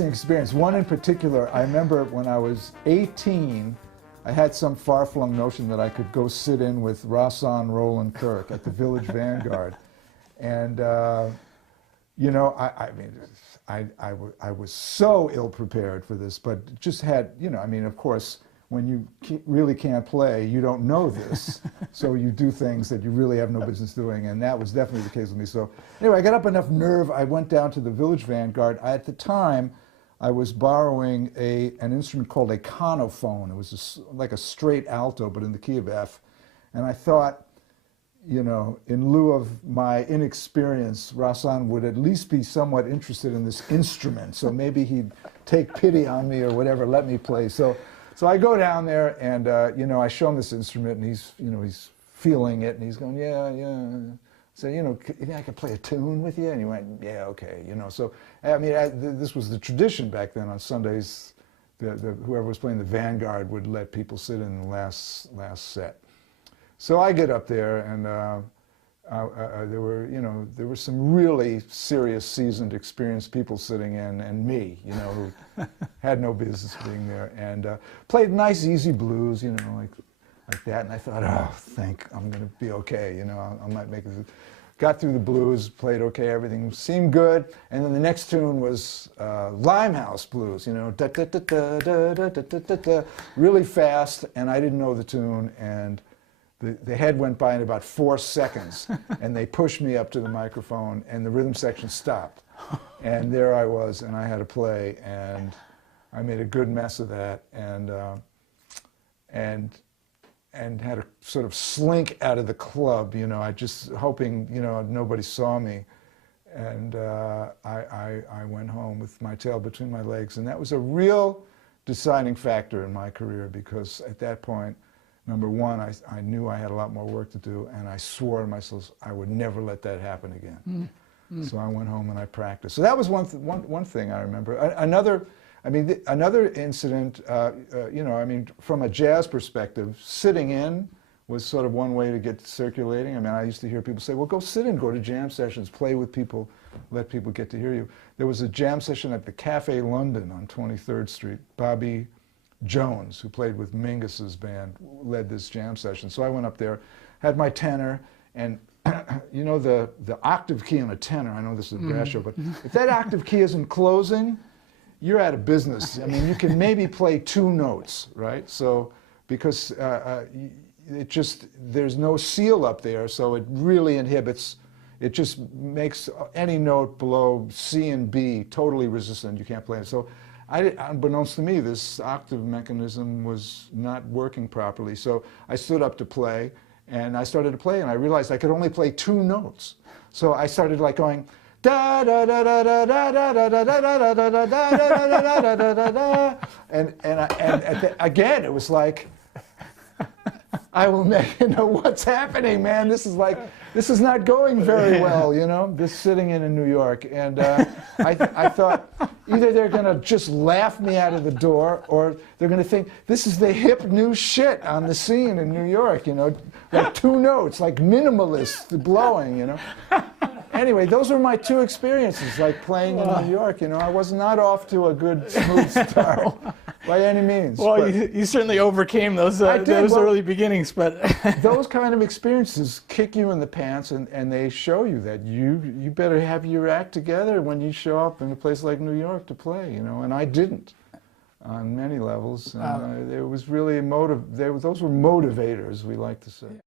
interesting experience. One in particular, I remember when I was 18, I had some far-flung notion that I could go sit in with Rahsaan Roland Kirk at the Village Vanguard. And, you know, I was so ill-prepared for this, but just had, you know, I mean, of course, when you really can't play, you don't know this. So you do things that you really have no business doing, and that was definitely the case with me. So anyway, I got up enough nerve. I went down to the Village Vanguard. At the time, I was borrowing an instrument called a conophone. It was like a straight alto, but in the key of F. And I thought, you know, in lieu of my inexperience, Rahsaan would at least be somewhat interested in this instrument. So maybe he'd take pity on me or whatever, let me play. So I go down there and, you know, I show him this instrument and he's, you know, he's feeling it and he's going, yeah, yeah. So, you know, I could play a tune with you? And he went, yeah, okay, you know. So, I mean, this was the tradition back then on Sundays. Whoever was playing the Vanguard would let people sit in the last set. So I get up there and there were some really serious, seasoned, experienced people sitting in, and me, you know, who had no business being there, and played nice, easy blues, you know, like that. And I thought, oh, I'm going to be okay, you know, I might make it. Got through the blues, played okay, everything seemed good, and then the next tune was Limehouse Blues, you know, da da da da da da da da da, really fast, and I didn't know the tune, and the head went by in about 4 seconds, and they pushed me up to the microphone, and the rhythm section stopped. And there I was, and I had to play, and I made a good mess of that, and had to sort of slink out of the club, you know, I just hoping, you know, nobody saw me. And I went home with my tail between my legs, and that was a real deciding factor in my career, because at that point, number one, I knew I had a lot more work to do, and I swore to myself I would never let that happen again. So I went home and I practiced. So that was one thing I remember. Another incident, you know, I mean, from a jazz perspective, sitting in was sort of one way to get circulating. I mean, I used to hear people say, well, go sit in, go to jam sessions, play with people, let people get to hear you. There was a jam session at the Cafe London on 23rd Street. Bobby Jones, who played with Mingus's band, led this jam session. So I went up there, had my tenor, and you know, the octave key on a tenor, I know this is a brass show, but if that octave key isn't closing, you're out of business. I mean, you can maybe play 2 notes, right? So, because it just, there's no seal up there, so it really inhibits, it just makes any note below C and B totally resistant. You can't play it. So, unbeknownst to me, this octave mechanism was not working properly. So I stood up to play, and I started to play, and I realized I could only play 2 notes. So I started like going, da da da da da da da da da da da da da da da da da, and again it was like, I will make, you know, what's happening, man? This is not going very well, you know, this sitting in New York. And I thought either they're going to just laugh me out of the door, or they're going to think this is the hip new shit on the scene in New York, you know, like 2 notes, like minimalist blowing, you know. Anyway, those were my 2 experiences, like playing in New York. You know, I was not off to a good, smooth start by any means. Well, you certainly overcame those early beginnings, but those kind of experiences kick you in the pants, and they show you that you better have your act together when you show up in a place like New York to play. You know, and I didn't on many levels. And it was really those were motivators, we like to say.